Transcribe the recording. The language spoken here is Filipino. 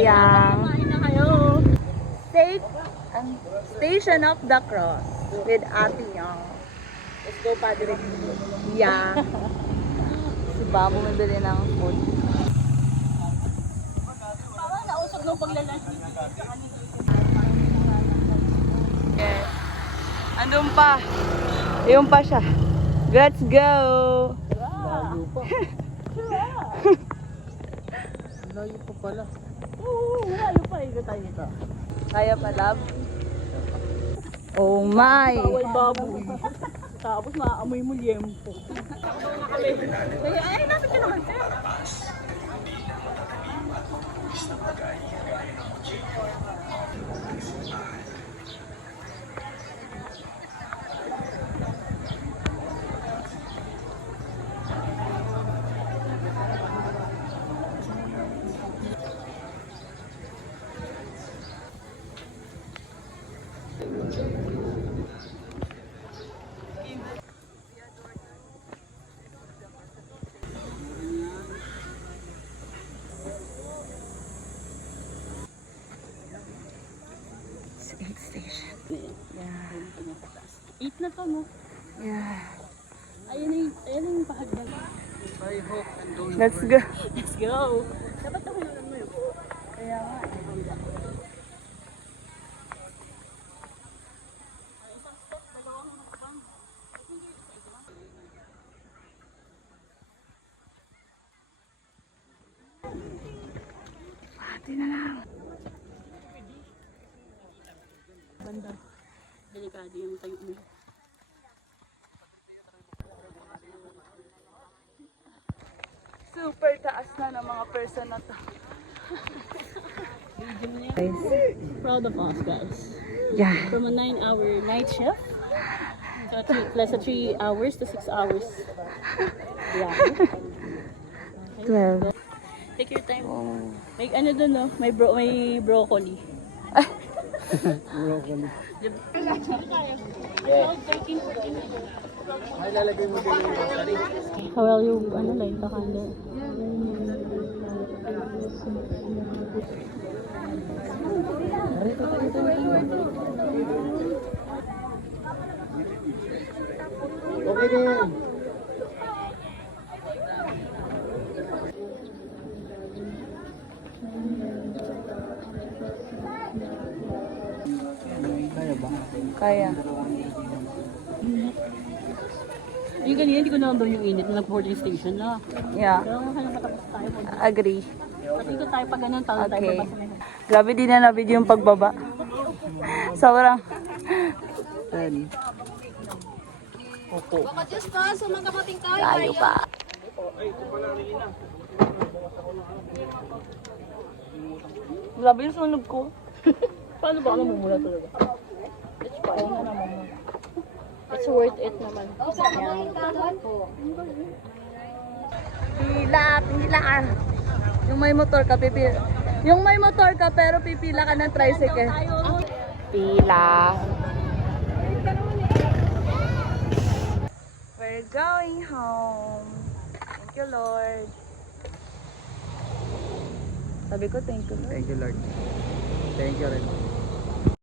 Yang Kumain na kayo. State Station of the Cross with Ate Yang. Let's go, Padre. Yang. Si Ba bumibili ng food. Parang nausap nung paglalas. Yes. Andun pa. Ayun pa siya. Let's go! Layo pa. Layo pa pala. Oo, layo pa. Ikot tayo dito. Kaya pa, love? Oh my! Bawal baboy. Tapos maaamoy mo liyempo. Ay, napit ka naman, sir. Station. Yeah. 8 na to, no? Yeah. Ayun yung pahagdan. Let's go. Let's go. Dapat ako lang mo yun. Kaya nga. Pati na lang. Banda. Delikado yung tayo mo. Super taas na ng mga person na to. Guys. Proud of us, guys. Yeah. From a 9-hour night shift. Plus a 3 hours to 6 hours. Yeah. 12. Take your time. Oh. May ano dun, no? May broccoli. Broccoli. Ay, lalagay mo din yung grocery. Well, yung ano lang, kakanda. Okay din. Kaya ba? Kaya. Yung ganyan, hindi ko naman yung init na nag-boarding station na. Yeah. Pero kaya matapos tayo. Agree. Pati ko tayo pag ganun, tayo tayo Okay. papasok. Grabe din na video yung pagbaba. Sobrang. Ready? Opo. Layo pa. Grabe yung sunog ko. Paano ba ako mamumula talaga? It's fine na naman. It's worth it naman. Pila ka. Yung may motor ka, pipila. Yung may motor ka pero pipila ka ng tricycle. Pila. We're going home. Thank you, Lord. Sabi ko, thank you, Lord. Thank you, Lord. Thank you, Lord.